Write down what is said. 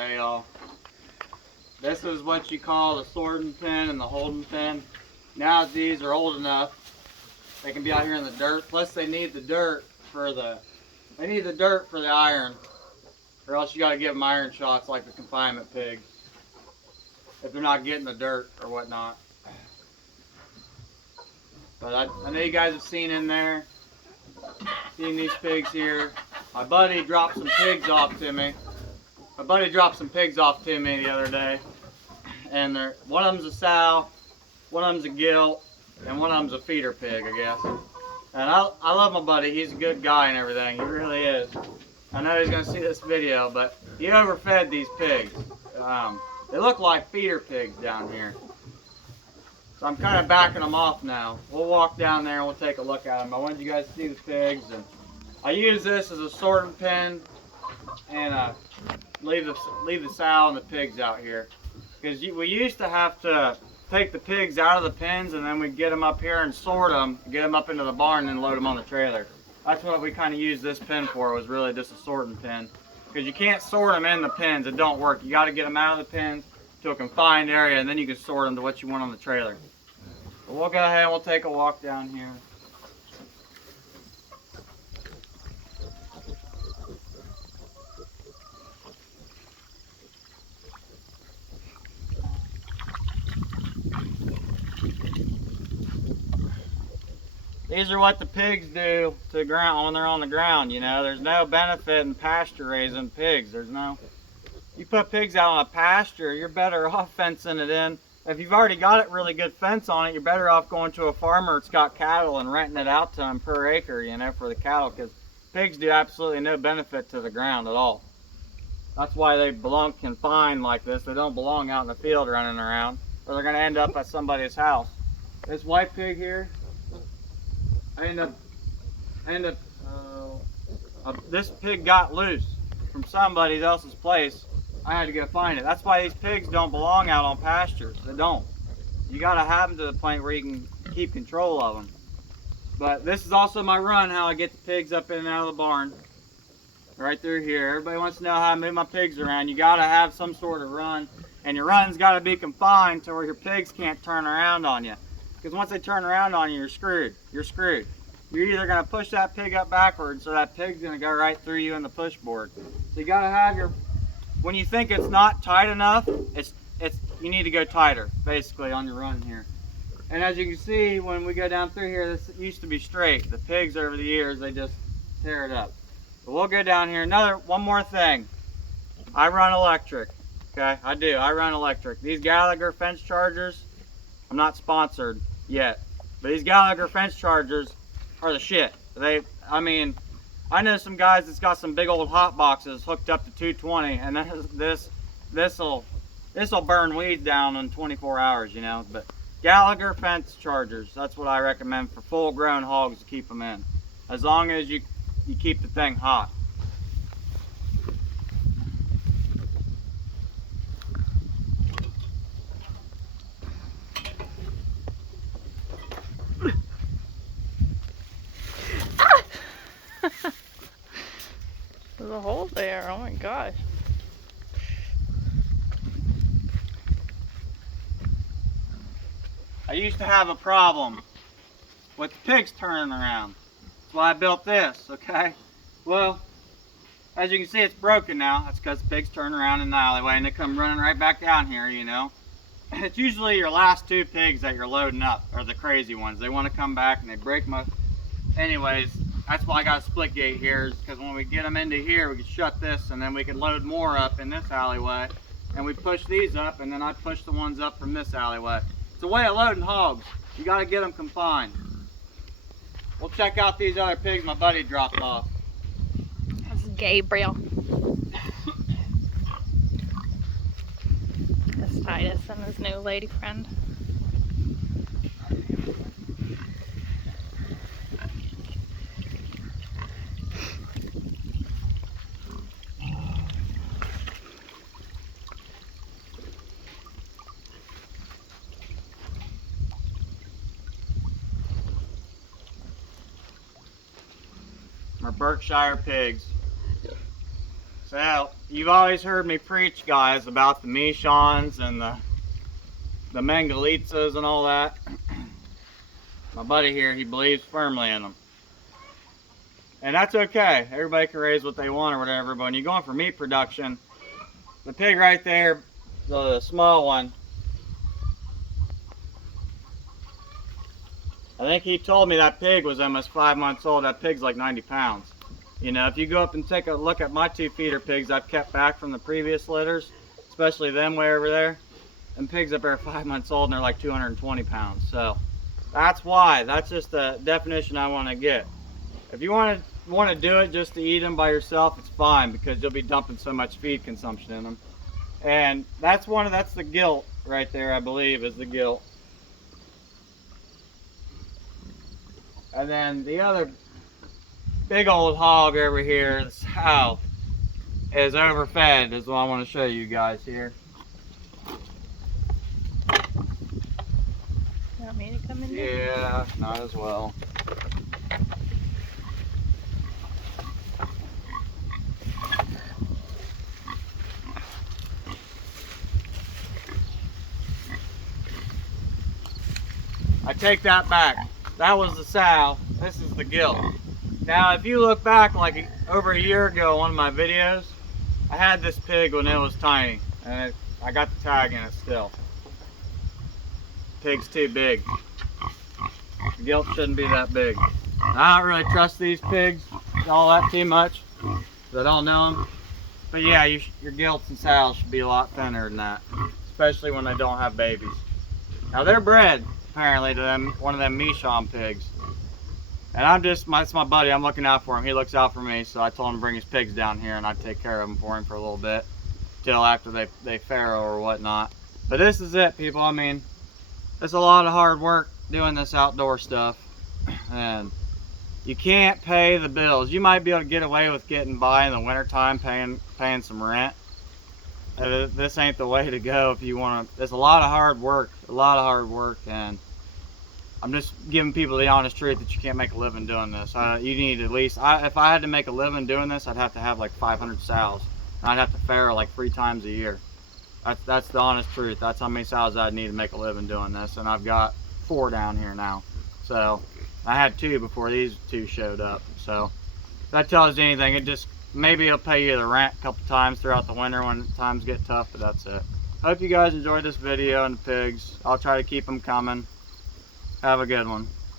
Okay, y'all. This is what you call the sorting pen and the holding pen. Now these are old enough, they can be out here in the dirt. Plus they need the dirt for the iron, or else you got to give them iron shots like the confinement pigs if they're not getting the dirt or whatnot. But I know you guys have seen in there, seen these pigs here. My buddy dropped some pigs off to me. The other day, and one of them's a sow, one of them's a gilt, and one of them's a feeder pig, I guess. And I love my buddy. He's a good guy and everything. He really is. I know he's gonna see this video, but he overfed these pigs. They look like feeder pigs down here. So I'm kind of backing them off now. We'll walk down there and we'll take a look at them. I wanted you guys to see the pigs, and I use this as a sorting pen, and leave the sow and the pigs out here, because we used to have to take the pigs out of the pens and then we'd get them up here and sort them, get them up into the barn and then load them on the trailer. That's what we kind of used this pen for, was really just a sorting pen, because you can't sort them in the pens. It don't work. You got to get them out of the pens to a confined area, and then you can sort them to what you want on the trailer. But we'll go ahead and we'll take a walk down here. These are what the pigs do to the ground when they're on the ground, you know. There's no benefit in pasture raising pigs. You put pigs out on a pasture, you're better off fencing it in. If you've already got a really good fence on it, you're better off going to a farmer that's got cattle and renting it out to them per acre, you know, for the cattle, because pigs do absolutely no benefit to the ground at all. That's why they belong confined like this. They don't belong out in the field running around, or they're going to end up at somebody's house. This white pig here, this pig got loose from somebody else's place. I had to go find it. That's why these pigs don't belong out on pastures. They don't. You got to have them to the point where you can keep control of them. But this is also my run, how I get the pigs up in and out of the barn. Right through here. Everybody wants to know how I move my pigs around. You got to have some sort of run, and your run's got to be confined to where your pigs can't turn around on you. Because once they turn around on you, you're screwed. You're screwed. You're either going to push that pig up backwards, or that pig's going to go right through you in the push board. So you got to have when you think it's not tight enough, you need to go tighter, basically, on your run here. And as you can see, when we go down through here, this used to be straight. The pigs over the years, they just tear it up. But we'll go down here. One more thing. I run electric. Okay, I do. I run electric. These Gallagher fence chargers, I'm not sponsored yet, but these Gallagher fence chargers are the shit. I know some guys that's got some big old hot boxes hooked up to 220, and this'll burn weeds down in 24 hours, you know. But Gallagher fence chargers, that's what I recommend for full-grown hogs to keep them in, as long as you keep the thing hot. There's a hole there, oh my gosh. I used to have a problem with the pigs turning around. That's why I built this, okay? Well, as you can see, it's broken now. That's because the pigs turn around in the alleyway and they come running right back down here, you know. It's usually your last two pigs that you're loading up are the crazy ones. They want to come back and they break my... Anyways, that's why I got a split gate here, because when we get them into here, we can shut this and then we can load more up in this alleyway. And we push these up, and then I push the ones up from this alleyway. It's a way of loading hogs. You got to get them confined. We'll check out these other pigs my buddy dropped off. That's Gabriel. That's Titus and his new lady friend. Our Berkshire pigs. So you've always heard me preach, guys, about the Michons and the Mangalitsas and all that. My buddy here, he believes firmly in them. And that's okay. Everybody can raise what they want or whatever, but when you're going for meat production, the pig right there, the small one, I think he told me that pig was almost 5 months old. That pig's like 90 pounds. You know, if you go up and take a look at my 2 feeder pigs I've kept back from the previous litters, especially them way over there, and pigs up there are 5 months old and they're like 220 pounds. So that's why. That's just the definition I want to get. If you want to do it just to eat them by yourself, it's fine, because you'll be dumping so much feed consumption in them. And that's the gilt right there, I believe, is the gilt. And then the other big old hog over here, the sow, is overfed, is what I want to show you guys here. You want me to come in there? Yeah, not as well. I take that back. That was the sow. This is the gilt. Now, if you look back like over a year ago, one of my videos, I had this pig when it was tiny, and I got the tag in it still. Pig's too big. The gilt shouldn't be that big. I don't really trust these pigs all that too much, because I don't know them. But yeah, your gilts and sows should be a lot thinner than that, especially when they don't have babies. Now they're bred apparently to one of them Michon pigs, and it's my buddy. I'm looking out for him. He looks out for me, so I told him to bring his pigs down here, and I'd take care of them for him for a little bit till after they farrow or whatnot. But this is it, people. I mean, it's a lot of hard work doing this outdoor stuff, and you can't pay the bills. You might be able to get away with getting by in the wintertime, paying some rent. This ain't the way to go if you want to. It's a lot of hard work, and I'm just giving people the honest truth that you can't make a living doing this. You need at least, if I had to make a living doing this, I'd have to have like 500 sows, and I'd have to farrow like 3 times a year. That's the honest truth. That's how many sows I'd need to make a living doing this, and I've got 4 down here now. So I had 2 before these 2 showed up. So if that tells you anything, maybe it'll pay you the rent a couple times throughout the winter when times get tough, but that's it. Hope you guys enjoyed this video and the pigs. I'll try to keep them coming. Have a good one.